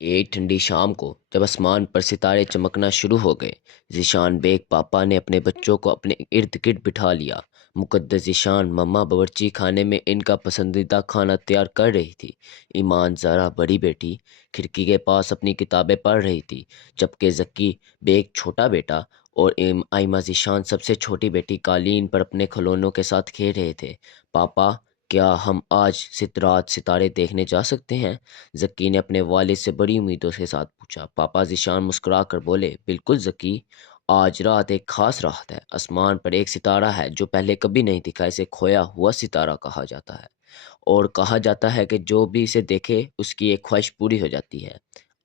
ایک ٹھنڈی شام کو جب آسمان پر ستارے چمکنا شروع ہو گئے، ذیشان بیگ پاپا نے اپنے بچوں کو اپنے ارد گرد بٹھا لیا۔ مقدس ذیشان مما باورچی خانے میں ان کا پسندیدہ کھانا تیار کر رہی تھی۔ ایمان زارا بڑی بیٹی کھڑکی کے پاس اپنی کتابیں پڑھ رہی تھی، جبکہ زکی بیگ چھوٹا بیٹا اور آئمہ ذیشان سب سے چھوٹی بیٹی قالین پر اپنے کھلونوں کے ساتھ کھیل رہے تھے۔ پاپا، کیا ہم آج رات ستارے دیکھنے جا سکتے ہیں؟ ذکی نے اپنے والد سے بڑی امیدوں کے ساتھ پوچھا۔ پاپا ذیشان مسکرا کر بولے، بالکل ذکی، آج رات ایک خاص رات ہے۔ آسمان پر ایک ستارہ ہے جو پہلے کبھی نہیں دکھا۔ اسے کھویا ہوا ستارہ کہا جاتا ہے، اور کہا جاتا ہے کہ جو بھی اسے دیکھے اس کی ایک خواہش پوری ہو جاتی ہے۔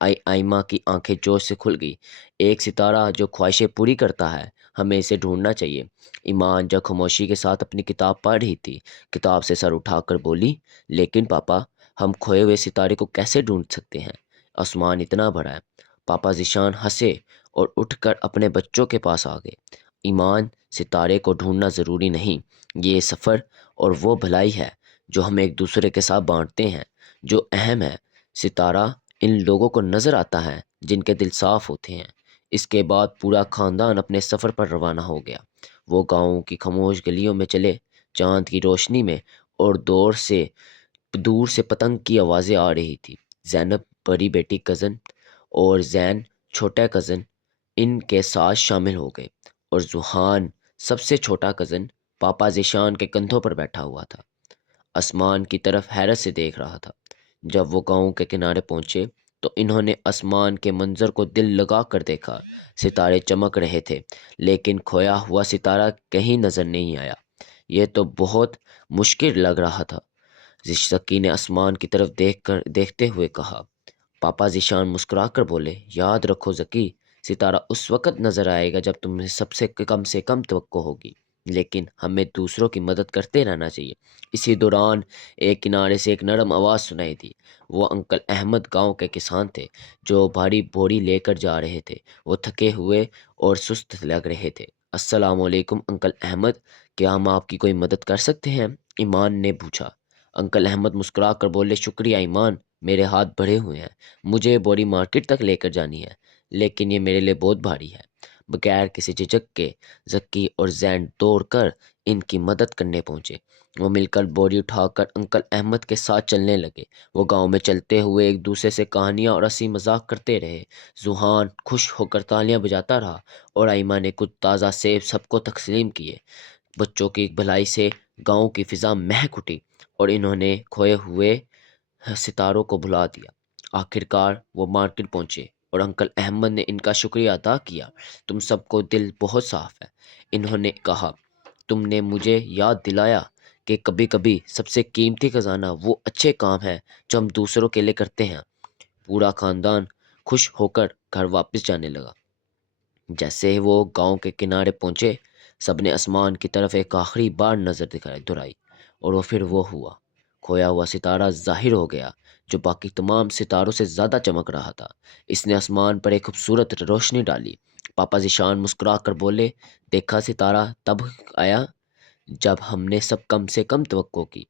آئمہ کی آنکھیں جوش سے کھل گئی۔ ایک ستارہ جو خواہشیں پوری کرتا ہے، ہمیں اسے ڈھونڈنا چاہیے۔ ایمان جو خاموشی کے ساتھ اپنی کتاب پڑھ رہی تھی، کتاب سے سر اٹھا کر بولی، لیکن پاپا، ہم کھوئے ہوئے ستارے کو کیسے ڈھونڈ سکتے ہیں؟ آسمان اتنا بڑا ہے۔ پاپا ذیشان ہنسے اور اٹھ کر اپنے بچوں کے پاس آ گئے۔ ایمان، ستارے کو ڈھونڈنا ضروری نہیں، یہ سفر اور وہ بھلائی ہے جو ہم ایک دوسرے کے ساتھ بانٹتے ہیں جو اہم ہے۔ ستارہ ان لوگوں کو نظر آتا ہے جن کے دل صاف ہوتے ہیں۔ اس کے بعد پورا خاندان اپنے سفر پر روانہ ہو گیا۔ وہ گاؤں کی خاموش گلیوں میں چلے، چاند کی روشنی میں، اور دور سے پتنگ کی آوازیں آ رہی تھی۔ زینب بڑی بیٹی کزن اور زین چھوٹا کزن ان کے ساتھ شامل ہو گئے، اور زوہان سب سے چھوٹا کزن پاپا ذیشان کے کندھوں پر بیٹھا ہوا تھا، آسمان کی طرف حیرت سے دیکھ رہا تھا۔ جب وہ گاؤں کے کنارے پہنچے تو انہوں نے آسمان کے منظر کو دل لگا کر دیکھا۔ ستارے چمک رہے تھے، لیکن کھویا ہوا ستارہ کہیں نظر نہیں آیا۔ یہ تو بہت مشکل لگ رہا تھا، ذکی نے آسمان کی طرف دیکھتے ہوئے کہا۔ پاپا ذیشان مسکرا کر بولے، یاد رکھو ذکی، ستارہ اس وقت نظر آئے گا جب تمہیں سے کم توقع ہوگی، لیکن ہمیں دوسروں کی مدد کرتے رہنا چاہیے۔ اسی دوران ایک کنارے سے ایک نرم آواز سنائی دی۔ وہ انکل احمد گاؤں کے کسان تھے جو بھاری بوری لے کر جا رہے تھے۔ وہ تھکے ہوئے اور سست لگ رہے تھے۔ السلام علیکم انکل احمد، کیا ہم آپ کی کوئی مدد کر سکتے ہیں؟ ایمان نے پوچھا۔ انکل احمد مسکرا کر بولے، شکریہ ایمان، میرے ہاتھ بڑھے ہوئے ہیں، مجھے بوری مارکیٹ تک لے کر جانی ہے، لیکن یہ میرے لیے بہت بھاری ہے۔ بغیر کسی جھجک کے ذکی اور زین دوڑ کر ان کی مدد کرنے پہنچے۔ وہ مل کر بوری اٹھا کر انکل احمد کے ساتھ چلنے لگے۔ وہ گاؤں میں چلتے ہوئے ایک دوسرے سے کہانیاں اور ہنسی مذاق کرتے رہے۔ زوہان خوش ہو کر تالیاں بجاتا رہا، اور آئمہ نے کچھ تازہ سیب سب کو تقسیم کیے۔ بچوں کی بھلائی سے گاؤں کی فضا مہک اٹھی، اور انہوں نے کھوئے ہوئے ستاروں کو بھلا دیا۔ آخر کار وہ مارکیٹ پہنچے، اور انکل احمد نے ان کا شکریہ ادا کیا۔ تم سب کو دل بہت صاف ہے، انہوں نے کہا، تم نے مجھے یاد دلایا کہ کبھی کبھی سب سے قیمتی خزانہ وہ اچھے کام ہے جو ہم دوسروں کے لیے کرتے ہیں۔ پورا خاندان خوش ہو کر گھر واپس جانے لگا۔ جیسے ہی وہ گاؤں کے کنارے پہنچے، سب نے آسمان کی طرف ایک آخری بار نظر دہرائی، اور پھر وہ ہوا۔ کھویا ہوا ستارہ ظاہر ہو گیا جو باقی تمام ستاروں سے زیادہ چمک رہا تھا۔ اس نے آسمان پر ایک خوبصورت روشنی ڈالی۔ پاپا ذیشان مسکرا کر بولے، دیکھا، ستارہ تب آیا جب ہم نے سب کم سے کم توقع کی،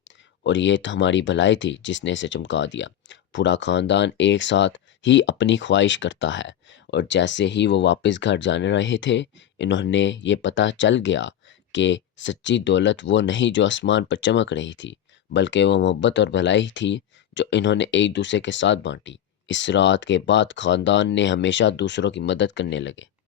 اور یہ ہماری بھلائی تھی جس نے اسے چمکا دیا۔ پورا خاندان ایک ساتھ ہی اپنی خواہش کرتا ہے، اور جیسے ہی وہ واپس گھر جانے رہے تھے، انہوں نے یہ پتہ چل گیا کہ سچی دولت وہ نہیں جو آسمان پر چمک رہی تھی، بلکہ وہ محبت اور بھلائی تھی جو انہوں نے ایک دوسرے کے ساتھ بانٹی۔ اس رات کے بعد خاندان نے ہمیشہ دوسروں کی مدد کرنے لگے۔